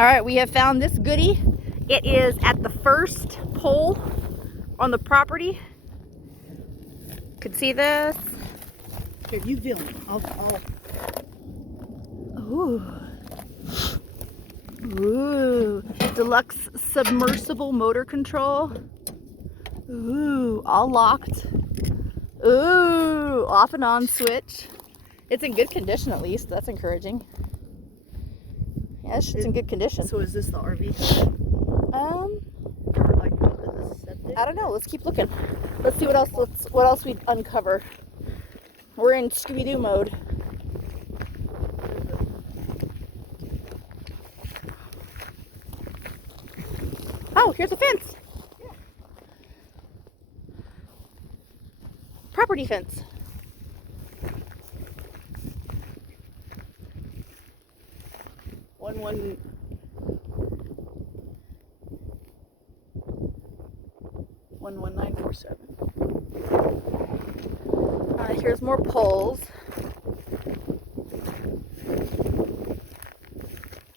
All right, we have found this goodie. It is at the first pole on the property. Could see this. Here, you film. Ooh. Ooh. Deluxe submersible motor control. Ooh. All locked. Ooh. Off and on switch. It's in good condition at least. That's encouraging. Yeah, it's in good condition. So is this the RV? Or like the septic? I don't know. Let's keep looking. Let's see what else we uncover. We're in Scooby-Doo mode. Oh, here's a fence. Yeah. Property fence. One. 11947. Here's more poles.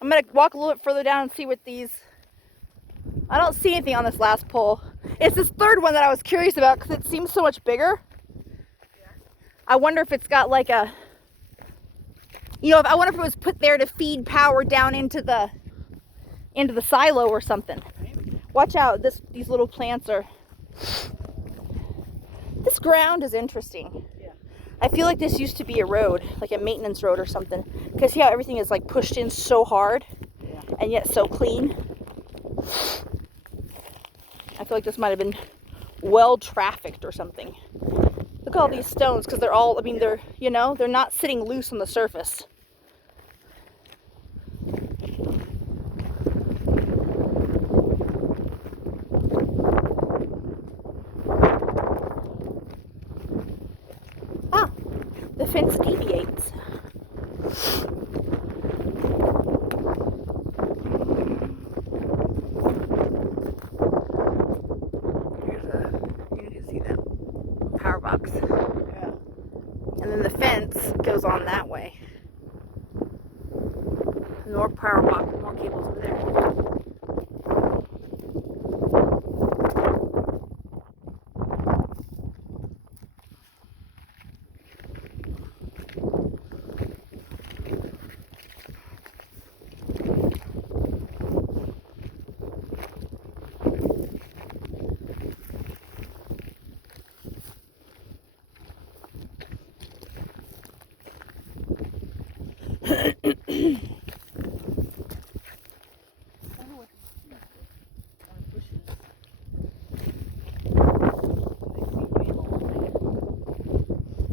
I'm gonna walk a little bit further down and see what these. I don't see anything on this last pole. It's this third one that I was curious about because it seems so much bigger. Yeah. I wonder if it's got like a, I wonder if it was put there to feed power down into the silo or something. Maybe. Watch out! These little plants are. This ground is interesting. Yeah. I feel like this used to be a road, like a maintenance road or something. Because see how everything is like pushed in so hard, yeah, and yet so clean. I feel like this might have been well trafficked or something. Look at all these stones, because they're all. I mean, they're not sitting loose on the surface. The fence deviates. You can see that power box. yeah. And then the fence goes on that way. More power box, more cables over there.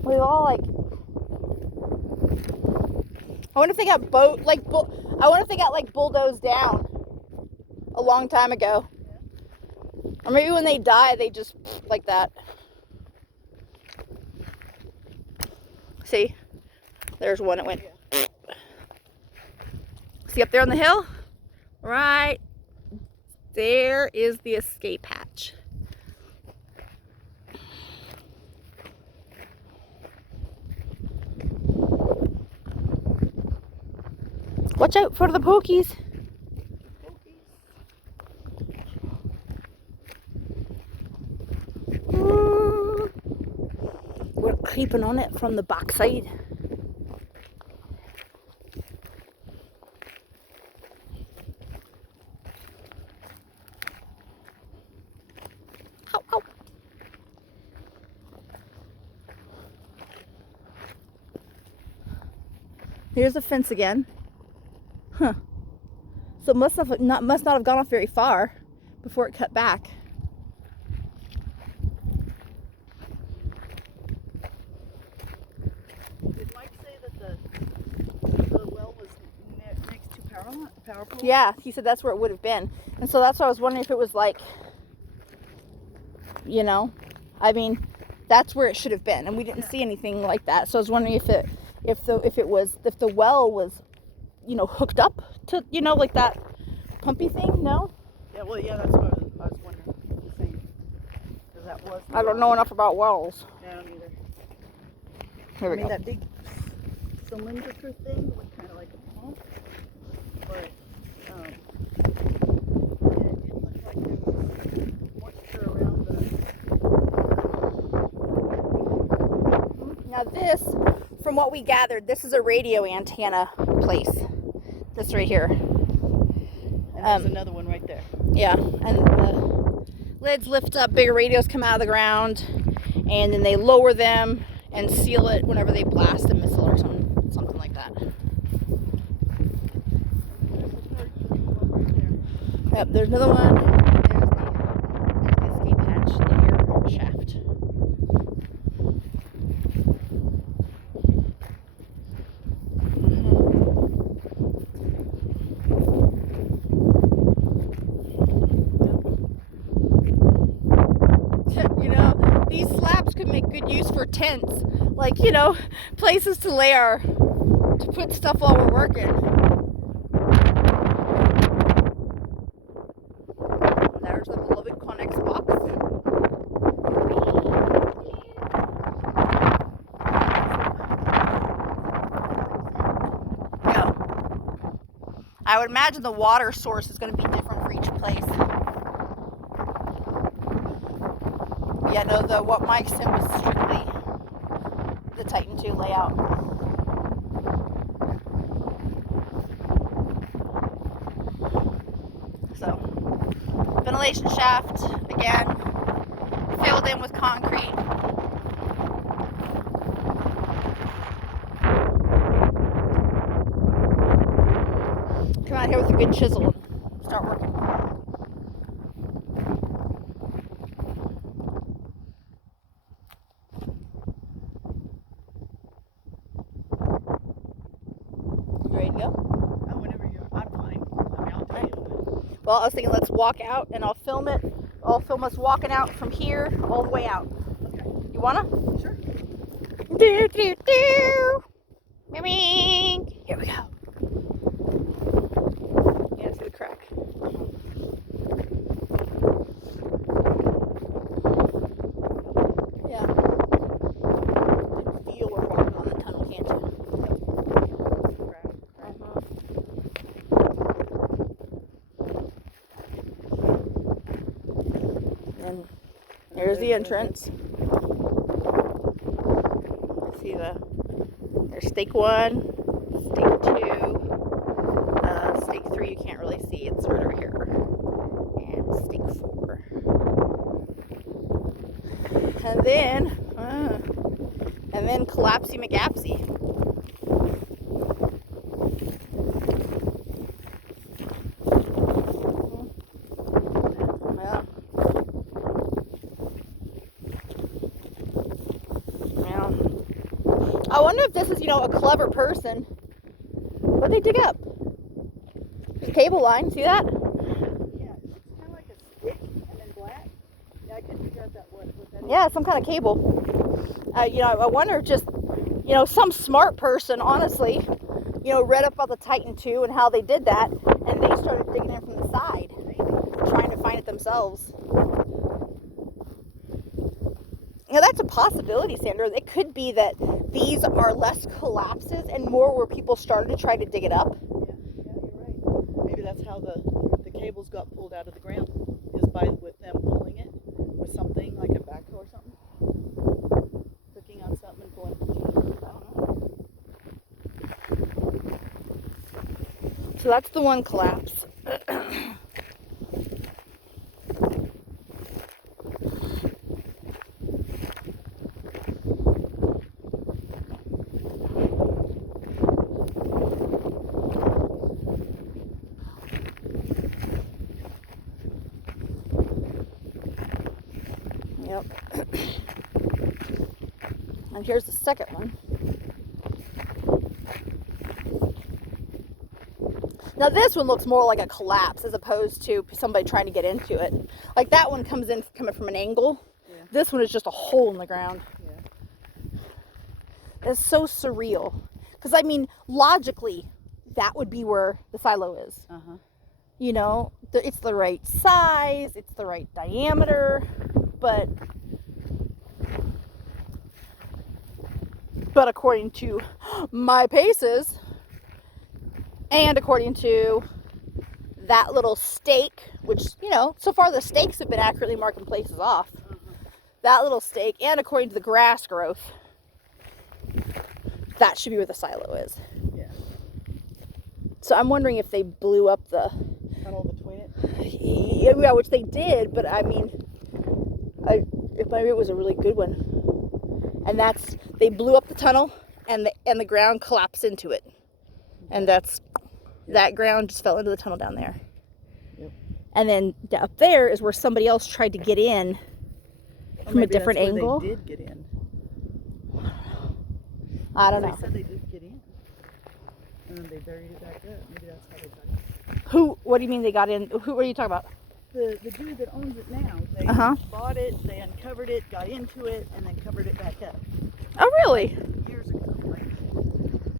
We all like. I wonder if they got I wonder if they got like bulldozed down a long time ago, or maybe when they die they just like that. See, there's one that went. See up there on the hill, right there is the escape hatch. Watch out for the pokies. We're creeping on it from the backside. Ow, ow. Here's the fence again. Huh. So it must not have gone off very far before it cut back. Did Mike say that the well was next to power pole? Yeah, he said that's where it would have been. And so that's why I was wondering if it was like, I mean, that's where it should have been. And we didn't see anything like that. So I was wondering if the well was hooked up to, like that pumpy thing? No? Yeah, well, yeah, that's what I was wondering. The same. Because that was. I don't know enough about wells. Yeah, I don't either. Here we go. That big cylindrical thing looked kind of like a pump, but what we gathered, this is a radio antenna place. This right here. And there's another one right there. Yeah, and the lids lift up, bigger radios come out of the ground, and then they lower them and seal it whenever they blast a missile or something like that. Yep, there's another one. There's the escape hatch, the air shaft. You know, these slabs could make good use for tents, like, you know, places to to put stuff while we're working. There's the beloved Connex box. Yeah. I would imagine the water source is going to be different for each place. Yeah, no, what Mike said was strictly the Titan II layout. So, ventilation shaft, again, filled in with concrete. Come out here with a good chisel and start working. You ready to go? Oh, whenever you're, I'm fine. I mean, I'll tell you. Well, I was thinking let's walk out and I'll film it. I'll film us walking out from here all the way out. Okay. You wanna? Sure. Do, do, do. Here we go. Yeah, see the crack. Yeah. You can feel we're walking on the tunnel, can't you? And here's the entrance. See there's stake 1, stake 2, stake 3 you can't really see, it's right over here, and stake 4. And then Collapsy McGapsy. I wonder if this is, a clever person. What'd they dig up? There's a cable line, see that? Yeah, it looks kind of like a stick and then black. Yeah, I couldn't figure out what that is. Yeah, some kind of cable. I wonder if just, some smart person, honestly, read up about the Titan II and how they did that, and they started digging in from the side, trying to find it themselves. That's a possibility, Sandra. It could be that these are less collapses and more where people started to try to dig it up. Yeah, you're right. Maybe that's how the cables got pulled out of the ground, is with them pulling it with something like a backhoe or something. Hooking on something and pulling. I don't know. So that's the one collapse. Yep. And here's the second one. Now this one looks more like a collapse as opposed to somebody trying to get into it. Like that one coming from an angle. Yeah. This one is just a hole in the ground. Yeah. It's so surreal. Because logically, that would be where the silo is. Uh-huh. It's the right size, it's the right diameter, but according to my paces, and according to that little stake, which, so far the stakes have been accurately marking places off. That little stake, and according to the grass growth, that should be where the silo is. Yeah. So I'm wondering if they blew up the Tunnel between it. yeah, which they did, but I mean, if maybe it was a really good one. And they blew up the tunnel, and the ground collapsed into it, and that ground just fell into the tunnel down there. Yep. And then up there is where somebody else tried to get in from a different that's where angle. They did get in. I don't know. They said they did get in, and then they buried it back up. Maybe that's how they got it. What do you mean they got in? What are you talking about? The dude that owns it now, they bought it, they uncovered it, got into it, and then covered it back up. Oh, really?